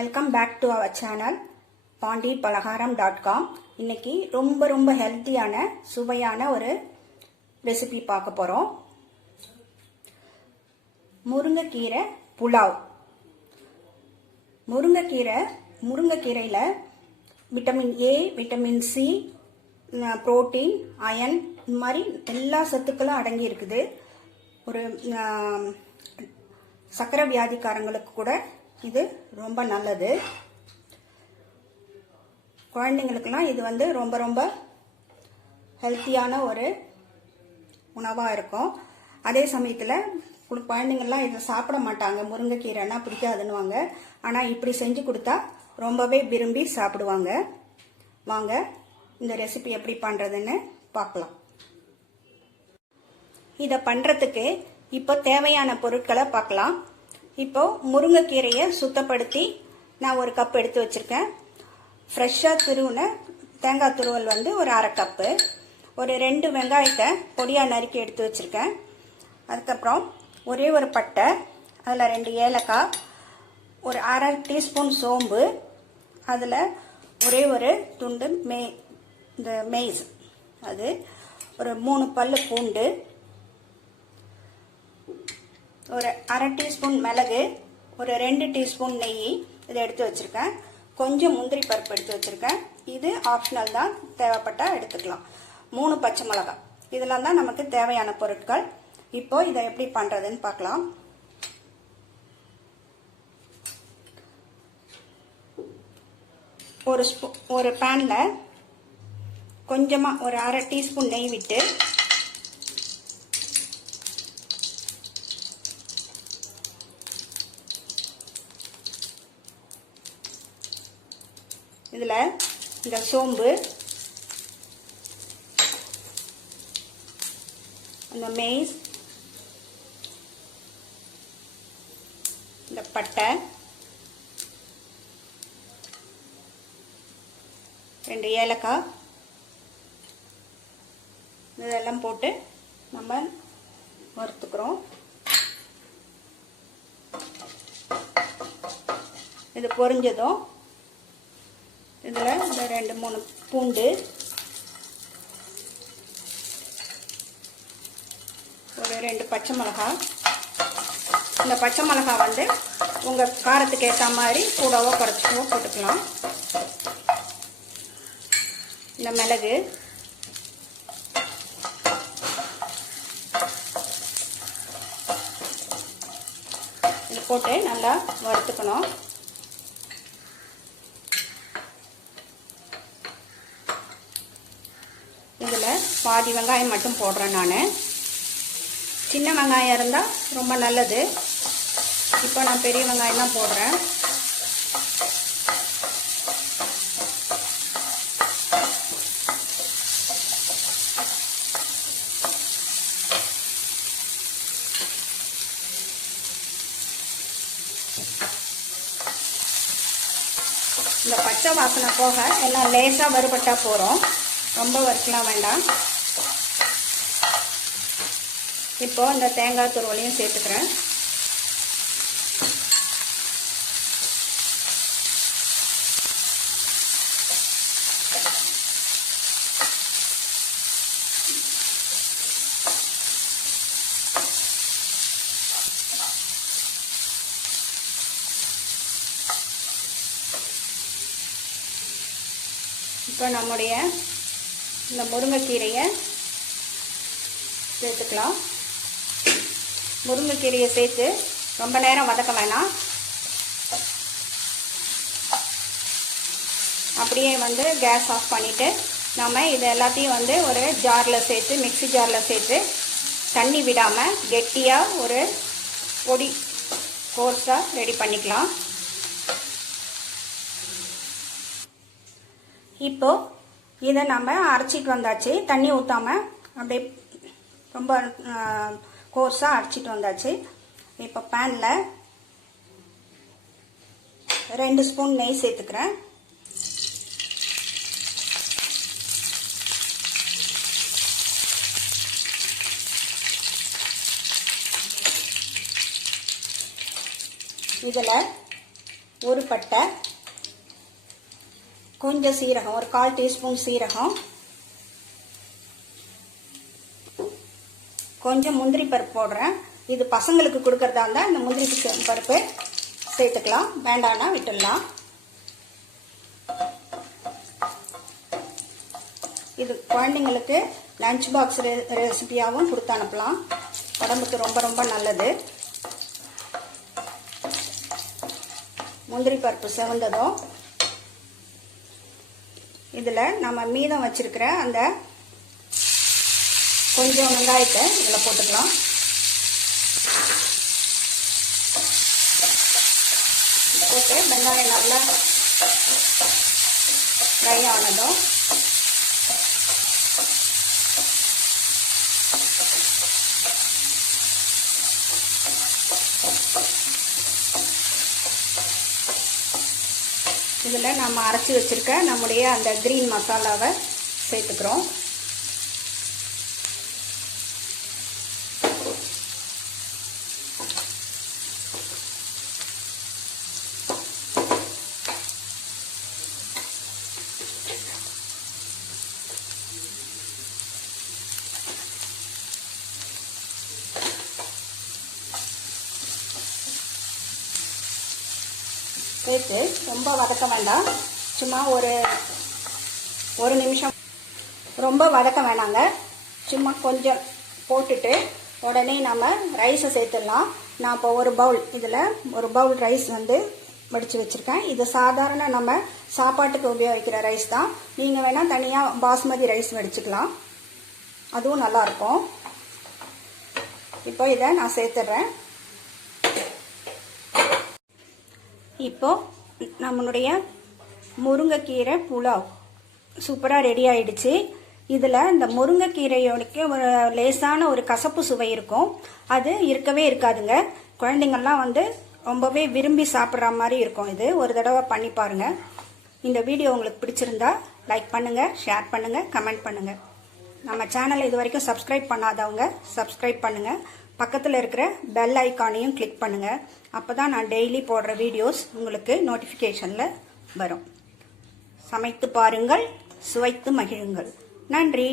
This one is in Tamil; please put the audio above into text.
Welcome back to our channel Pandi Palagaram dot com இன்னைக்கு ரொம்ப ரொம்ப ஹெல்த்தியான சுவையான ஒரு ரெசிபி பார்க்க போகிறோம் முருங்கைக்கீரை புலாவ். முருங்கைக்கீரை முருங்கைக்கீரையில் vitamin A vitamin C protein iron இந்த மாதிரி எல்லா சத்துக்களும் அடங்கி இருக்குது. ஒரு ஆம், சக்கரை வியாதிக்காரங்களுக்கு கூட இது ரொம்ப நல்லது. குழந்தைங்களுக்கெல்லாம் இது வந்து ரொம்ப ரொம்ப ஹெல்த்தியான ஒரு உணவாக இருக்கும். அதே சமயத்தில் குழந்தைங்கள்லாம் இதை சாப்பிட மாட்டாங்க. முருங்கைக்கீரைனா பிடிக்காதுன்னுவாங்க. ஆனால் இப்படி செஞ்சு கொடுத்தா ரொம்பவே விரும்பி சாப்பிடுவாங்க. வாங்க இந்த ரெசிபி எப்படி பண்ணுறதுன்னு பார்க்கலாம். இதை பண்ணுறதுக்கு இப்போ தேவையான பொருட்களை பார்க்கலாம். இப்போ முருங்கைக்கீரையை சுத்தப்படுத்தி நான் ஒரு கப் எடுத்து வச்சுருக்கேன். ஃப்ரெஷ்ஷாக துருவின தேங்காய் துருவல் வந்து ஒரு அரை கப்பு ஒரு ரெண்டு வெங்காயத்தை பொடியாக நறுக்கி எடுத்து வச்சுருக்கேன். அதுக்கப்புறம் ஒரே ஒரு பட்டை அதில் ரெண்டு ஏலக்காய் ஒரு அரை டீஸ்பூன் சோம்பு அதில் ஒரே ஒரு துண்டு மே இந்த மெய்ஸ் அது ஒரு மூணு பல்லு பூண்டு ஒரு அரை டீஸ்பூன் மிளகு ஒரு ரெண்டு டீஸ்பூன் நெய் இதை எடுத்து வச்சுருக்கேன். கொஞ்சம் முந்திரி பருப்பு எடுத்து வச்சுருக்கேன். இது ஆப்ஷனல் தான். தேவைப்பட்டால் எடுத்துக்கலாம். மூணு பச்சை மிளகாய் இதெல்லாம் தான் நமக்கு தேவையான பொருட்கள். இப்போ இதை எப்படி பண்ணுறதுன்னு பார்க்கலாம். ஒரு ஸ்பூ ஒரு பேனில் கொஞ்சமாக ஒரு அரை டீஸ்பூன் நெய் விட்டு இதில் இந்த சோம்பு இந்த மெய்ஸ் இந்த பட்டை ரெண்டு ஏலக்காய் இதெல்லாம் போட்டு நம்ம வறுத்துக்கிறோம். இது பொரிஞ்சதும் இதில் இந்த ரெண்டு மூணு பூண்டு. ஒரு ரெண்டு பச்சை மிளகாய் இந்த பச்சை மிளகாய் வந்து உங்கள் காரத்துக்கு ஏற்ற மாதிரி கூடவோ குறைச்சிக்கவோ போட்டுக்கலாம். இந்த மிளகு. இது போட்டு நல்லா வறுத்துக்கணும். இதில் பாதி வெங்காயம் மட்டும் போடுறேன் நான். சின்ன வெங்காயம் இருந்தால் ரொம்ப நல்லது. இப்போ நான் பெரிய வெங்காயம் தான் போடுறேன். இந்த பச்சை வாசனை போக எல்லாம் லேசாக வறுபட்டா போகிறோம் ரொம்ப வறுக்கலாம் வேண்டாம். இப்போ இந்த தேங்காய் துருவலையும் சேர்த்துக்கிறேன். இப்போ நம்முடைய இந்த முருங்கைக்கீரையை சேர்த்துக்கலாம். முருங்கைக்கீரையை சேர்த்து ரொம்ப நேரம் வதக்க வேணாம். அப்படியே வந்து கேஸ் ஆஃப் பண்ணிவிட்டு நம்ம இது எல்லாத்தையும் வந்து ஒரு ஜாரில் சேர்த்து மிக்ஸி ஜாரில் சேர்த்து தண்ணி விடாமல் கெட்டியாக ஒரு பொடி கோர்ஸாக ரெடி பண்ணிக்கலாம். இப்போது இதை நம்ம அரைச்சிட்டு வந்தாச்சு. தண்ணி ஊற்றாம அப்படியே ரொம்ப கோர்ஸாக அரைச்சிட்டு வந்தாச்சு. இப்போ பேனில் ரெண்டு ஸ்பூன் நெய் சேர்த்துக்கிறேன். இதில் ஒரு பட்டை கொஞ்சம் சீரகம் ஒரு கால் டீஸ்பூன் சீரகம். கொஞ்சம் முந்திரி பருப்பு போடுறேன். இது பசங்களுக்கு கொடுக்கறதா இருந்தால் இந்த முந்திரி பருப்பு சேர்த்துக்கலாம். வேண்டாம்னா விட்டுடலாம். இது குழந்தைங்களுக்கு லஞ்ச் பாக்ஸ் ரெசிபியாகவும் கொடுத்து அனுப்பலாம். உடம்புக்கு ரொம்ப ரொம்ப நல்லது. முந்திரி பருப்பு செவந்ததும் இதில் நம்ம மீதம் வச்சுருக்கிற அந்த கொஞ்சம் வெங்காயத்தை இதில் போட்டுக்கலாம். போட்டு வெங்காயம் நல்லா ஃப்ரை ஆனதும் இதில் நம்ம அரைச்சி வச்சிருக்க நம்முடைய அந்த க்ரீன் மசாலாவை சேர்த்துக்கிறோம். சேர்த்து ரொம்ப வதக்க வேண்டாம். சும்மா ஒரு ஒரு நிமிஷம். ரொம்ப வதக்க வேணாங்க. சும்மா கொஞ்சம் போட்டுட்டு உடனே நம்ம ரைஸை சேர்த்துடலாம். நான் இப்போ ஒரு பவுல் இதில் ஒரு பவுல் ரைஸ் வந்து வடித்து வச்சுருக்கேன். இது சாதாரண நம்ம சாப்பாட்டுக்கு உபயோகிக்கிற ரைஸ் தான். நீங்கள் வேணால் தனியாக பாஸ்மதி ரைஸ் வடிச்சுக்கலாம். அதுவும் நல்லாயிருக்கும் இப்போ இதை நான் சேர்த்துட்றேன். இப்போ நம்மளுடைய முருங்கைக்கீரை புலாவ். சூப்பராக ரெடி ஆயிடுச்சு. இதில் இந்த முருங்கைக்கீரையோடக்கு ஒரு லேசான ஒரு கசப்பு சுவை இருக்கும். அது இருக்கவே இருக்காதுங்க. குழந்தைங்கள்லாம் வந்து ரொம்பவே விரும்பி சாப்பிட்ற மாதிரி இருக்கும் இது. ஒரு தடவை பண்ணி பாருங்கள் இந்த வீடியோ உங்களுக்கு பிடிச்சிருந்தா லைக் பண்ணுங்கள் ஷேர் பண்ணுங்கள் கமெண்ட் பண்ணுங்கள் நம்ம சேனலை இது வரைக்கும் சப்ஸ்கிரைப் பண்ணாதவங்க சப்ஸ்கிரைப் பண்ணுங்கள் பக்கத்தில் இருக்கிற பெல் ஐக்கானையும் கிளிக் அப்போ தான் நான் டெய்லி போடுற வீடியோஸ் உங்களுக்கு நோட்டிஃபிகேஷனில் வரும். சமைத்து பாருங்கள் சுவைத்து மகிழுங்கள். நன்றி.